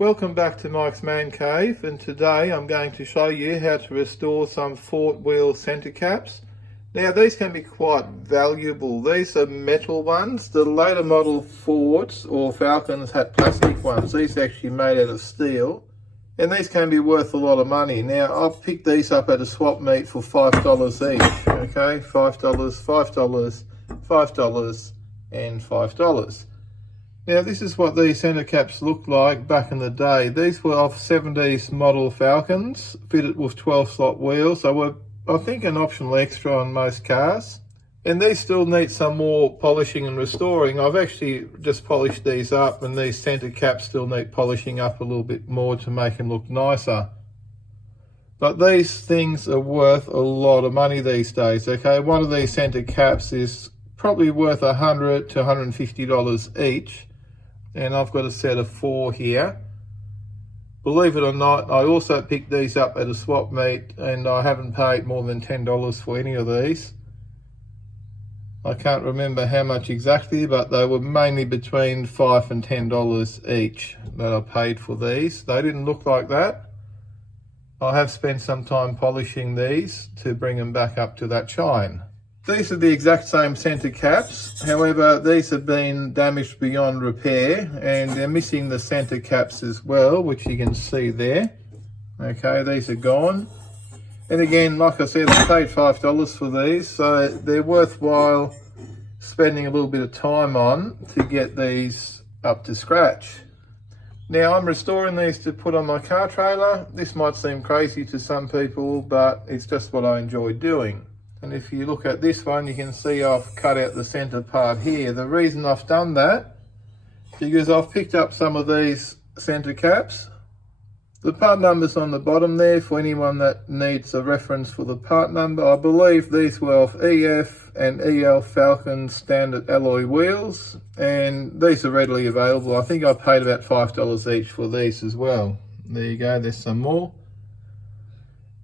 Welcome back to Mike's Man Cave, and today I'm going to show you how to restore some Ford wheel centre caps. Now these can be quite valuable. These are metal ones. The later model Fords or Falcons had plastic ones. These are actually made out of steel, and these can be worth a lot of money. Now I've picked these up at a swap meet for $5 each. Okay, $5, $5, $5 and $5. Now this is what these centre caps looked like back in the day. These were off 70s model Falcons, fitted with 12 slot wheels. They were, I think, an optional extra on most cars. And these still need some more polishing and restoring. I've actually just polished these up, and these centre caps still need polishing up a little bit more to make them look nicer. But these things are worth a lot of money these days, okay? One of these centre caps is probably worth $100 to $150 each. And I've got a set of 4 here. Believe it or not, I also picked these up at a swap meet, and I haven't paid more than $10 for any of these. I can't remember how much exactly, but they were mainly between $5 and $10 each that I paid for these. They didn't look like that. I have spent some time polishing these to bring them back up to that shine. These are the exact same centre caps, however these have been damaged beyond repair, and they're missing the centre caps as well, which you can see there. Okay, these are gone. And again, like I said, I paid $5 for these, so they're worthwhile spending a little bit of time on to get these up to scratch. Now I'm restoring these to put on my car trailer. This might seem crazy to some people, but it's just what I enjoy doing. And if you look at this one, you can see I've cut out the centre part here. The reason I've done that is because I've picked up some of these centre caps. The part number's on the bottom there for anyone that needs a reference for the part number. I believe these were off EF and EL Falcon standard alloy wheels, and these are readily available. I think I paid about $5 each for these as well. There you go, there's some more.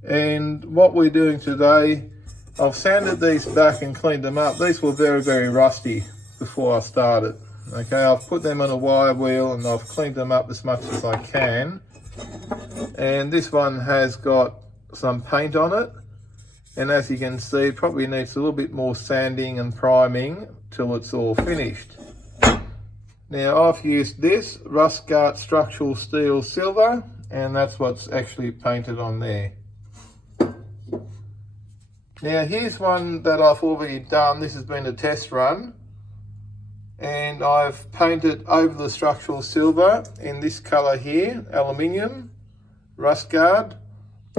And what we're doing today, I've sanded these back and cleaned them up. These were very, very rusty before I started. Okay, I've put them on a wire wheel and I've cleaned them up as much as I can. And this one has got some paint on it. And as you can see, it probably needs a little bit more sanding and priming till it's all finished. Now I've used this Rust Guard structural steel silver, and that's what's actually painted on there. Now here's one that I've already done. This has been a test run, and I've painted over the structural silver in this colour here, aluminium, Rust Guard,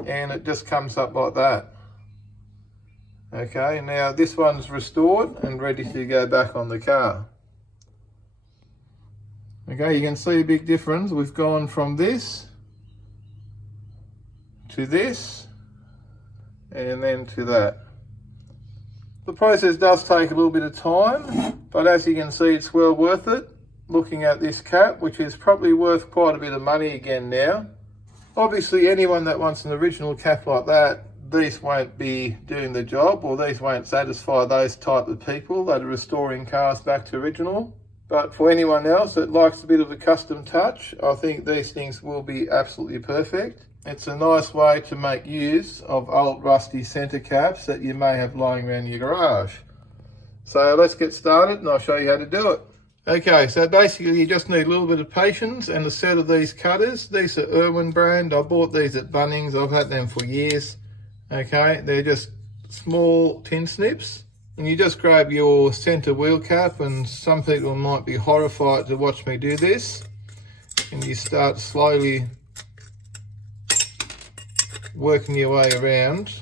and it just comes up like that. Okay, now this one's restored and ready to go back on the car. Okay, you can see a big difference. We've gone from this to this, and then to that. The process does take a little bit of time, but as you can see, it's well worth it. Looking at this cap, which is probably worth quite a bit of money again now. Obviously, anyone that wants an original cap like that, these won't be doing the job, or these won't satisfy those type of people that are restoring cars back to original. But for anyone else that likes a bit of a custom touch, I think these things will be absolutely perfect. It's a nice way to make use of old rusty centre caps that you may have lying around your garage. So let's get started and I'll show you how to do it. Okay, so basically you just need a little bit of patience and a set of these cutters. These are Irwin brand. I bought these at Bunnings. I've had them for years. Okay, they're just small tin snips. And you just grab your centre wheel cap, and some people might be horrified to watch me do this. And you start slowly working your way around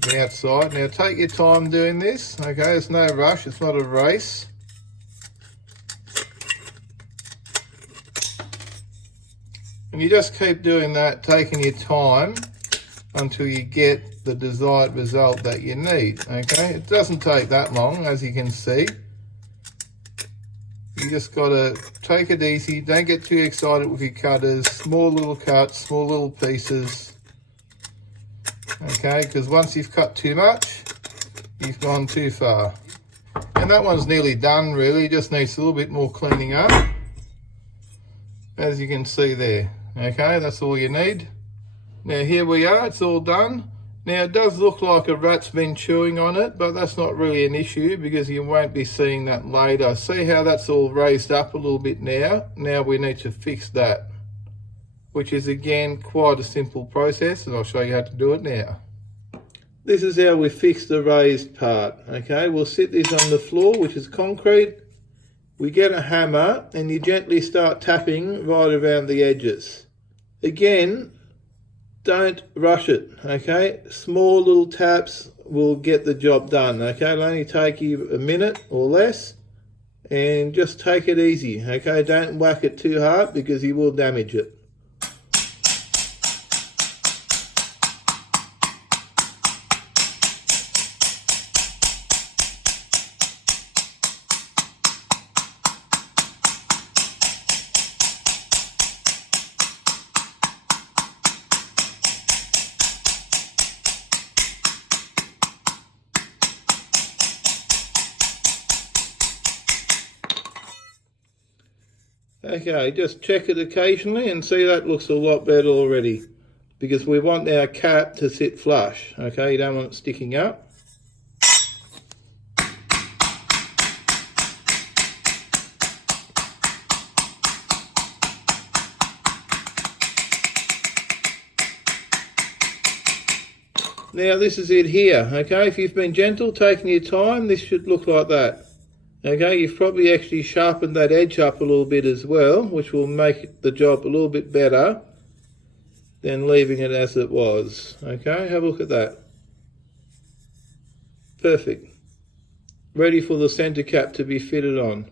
the outside. Now take your time doing this, okay? There's no rush, it's not a race. And you just keep doing that, taking your time until you get the desired result that you need, okay? It doesn't take that long, as you can see. You just gotta take it easy, don't get too excited with your cutters. Small little cuts, small little pieces. Okay, because once you've cut too much, you've gone too far. And that one's nearly done really, just needs a little bit more cleaning up. as you can see there. Okay, that's all you need. Now here we are, it's all done. Now it does look like a rat's been chewing on it, but that's not really an issue because you won't be seeing that later. See how that's all raised up a little bit now? Now we need to fix that, which is again quite a simple process, and I'll show you how to do it now. This is how we fix the raised part. Okay, we'll sit this on the floor, which is concrete. We get a hammer and you gently start tapping right around the edges. Again, don't rush it, okay? Small little taps will get the job done, okay? It'll only take you a minute or less, and just take it easy, okay? Don't whack it too hard because you will damage it. Okay, just check it occasionally and see that looks a lot better already, because we want our cap to sit flush, okay? You don't want it sticking up. Now this is it here, okay? If you've been gentle, taking your time, this should look like that. Okay, you've probably actually sharpened that edge up a little bit as well, which will make the job a little bit better than leaving it as it was. Okay, have a look at that. Perfect. Ready for the center cap to be fitted on.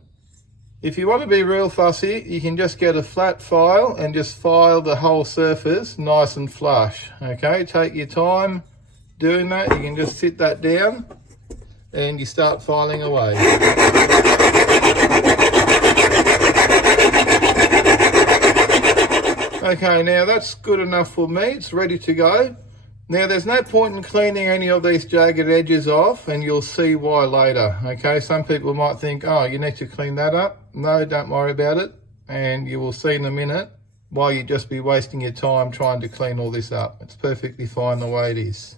If you want to be real fussy, you can just get a flat file and just file the whole surface nice and flush. Okay, take your time doing that. You can just sit that down and you start filing away. Okay, now that's good enough for me. It's ready to go. Now there's no point in cleaning any of these jagged edges off, and you'll see why later. Okay, some people might think, oh, you need to clean that up. No, don't worry about it, and you will see in a minute why you'd just be wasting your time trying to clean all this up. It's perfectly fine the way it is.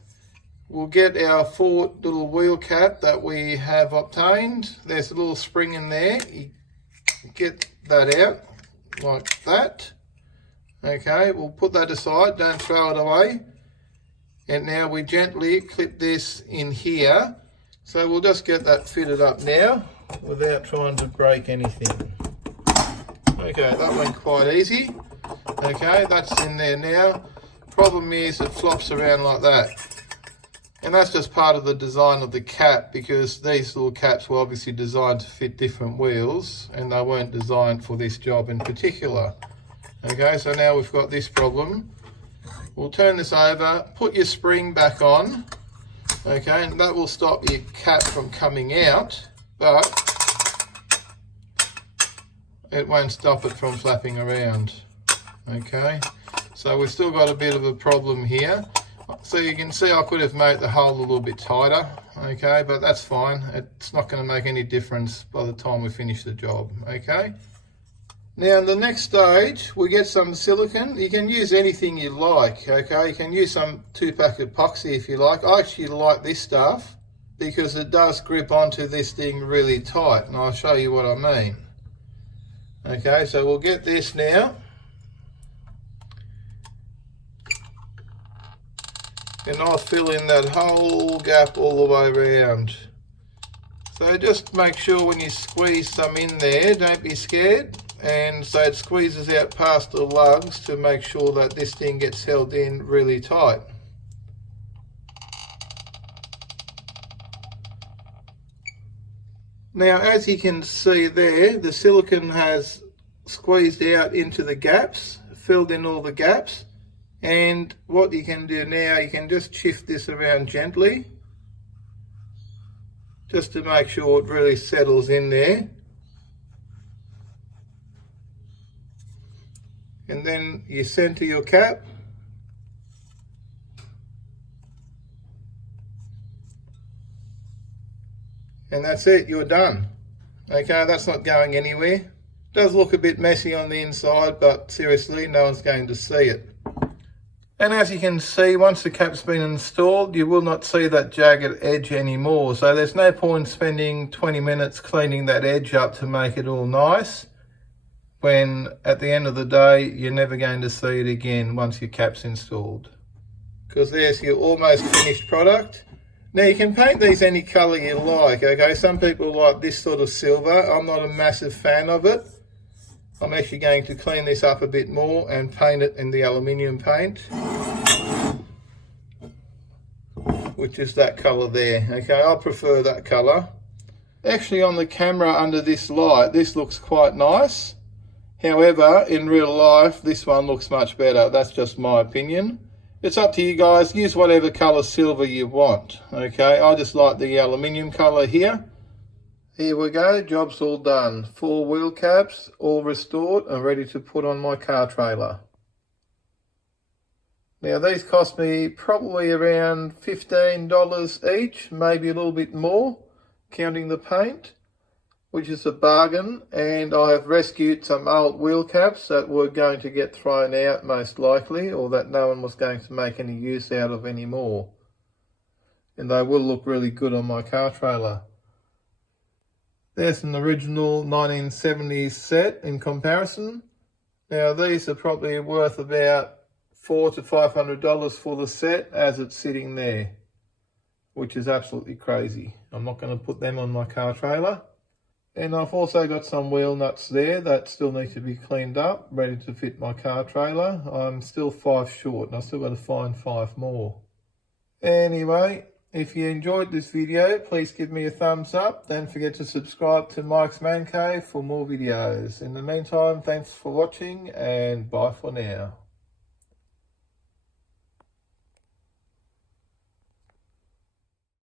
We'll get our forward little wheel cap that we have obtained. There's a little spring in there. You get that out like that. Okay, we'll put that aside, don't throw it away. And now we gently clip this in here. So we'll just get that fitted up now without trying to break anything. Okay, that went quite easy. Okay, that's in there now. Problem is it flops around like that. And that's just part of the design of the cap, because these little caps were obviously designed to fit different wheels and they weren't designed for this job in particular. Okay, so now we've got this problem. We'll turn this over, put your spring back on, okay, and that will stop your cap from coming out, but it won't stop it from flapping around. Okay, so we've still got a bit of a problem here. So you can see I could have made the hole a little bit tighter, okay, but that's fine. It's not going to make any difference by the time we finish the job, okay. Now in the next stage, we get some silicone. You can use anything you like, okay. You can use some 2-pack epoxy if you like. I actually like this stuff because it does grip onto this thing really tight, and I'll show you what I mean. Okay, so we'll get this now. And I'll fill in that whole gap all the way around. So just make sure when you squeeze some in there, don't be scared. And so it squeezes out past the lugs to make sure that this thing gets held in really tight. Now as you can see there, the silicone has squeezed out into the gaps, filled in all the gaps. And what you can do now, you can just shift this around gently, just to make sure it really settles in there. And then you center your cap. And that's it, you're done. Okay, that's not going anywhere. Does look a bit messy on the inside, but seriously, no one's going to see it. And as you can see, once the cap's been installed, you will not see that jagged edge anymore. So there's no point spending 20 minutes cleaning that edge up to make it all nice, when at the end of the day, you're never going to see it again once your cap's installed. Because there's your almost finished product. Now you can paint these any colour you like, okay? Some people like this sort of silver. I'm not a massive fan of it. I'm actually going to clean this up a bit more and paint it in the aluminium paint, which is that colour there, okay? I prefer that colour. Actually on the camera under this light, this looks quite nice. However, in real life, this one looks much better. That's just my opinion. It's up to you guys. Use whatever colour silver you want, okay? I just like the aluminium colour here. Here we go, job's all done. 4 wheel caps, all restored and ready to put on my car trailer. Now these cost me probably around $15 each, maybe a little bit more, counting the paint, which is a bargain. And I have rescued some old wheel caps that were going to get thrown out most likely, or that no one was going to make any use out of anymore. And they will look really good on my car trailer. There's an original 1970s set in comparison. Now these are probably worth about $400 to $500 for the set as it's sitting there, which is absolutely crazy. I'm not going to put them on my car trailer. And I've also got some wheel nuts there that still need to be cleaned up, ready to fit my car trailer. I'm still 5 short and I've still got to find 5 more. Anyway, if you enjoyed this video, please give me a thumbs up. Don't forget to subscribe to Mike's Man Cave for more videos. In the meantime, thanks for watching and bye for now.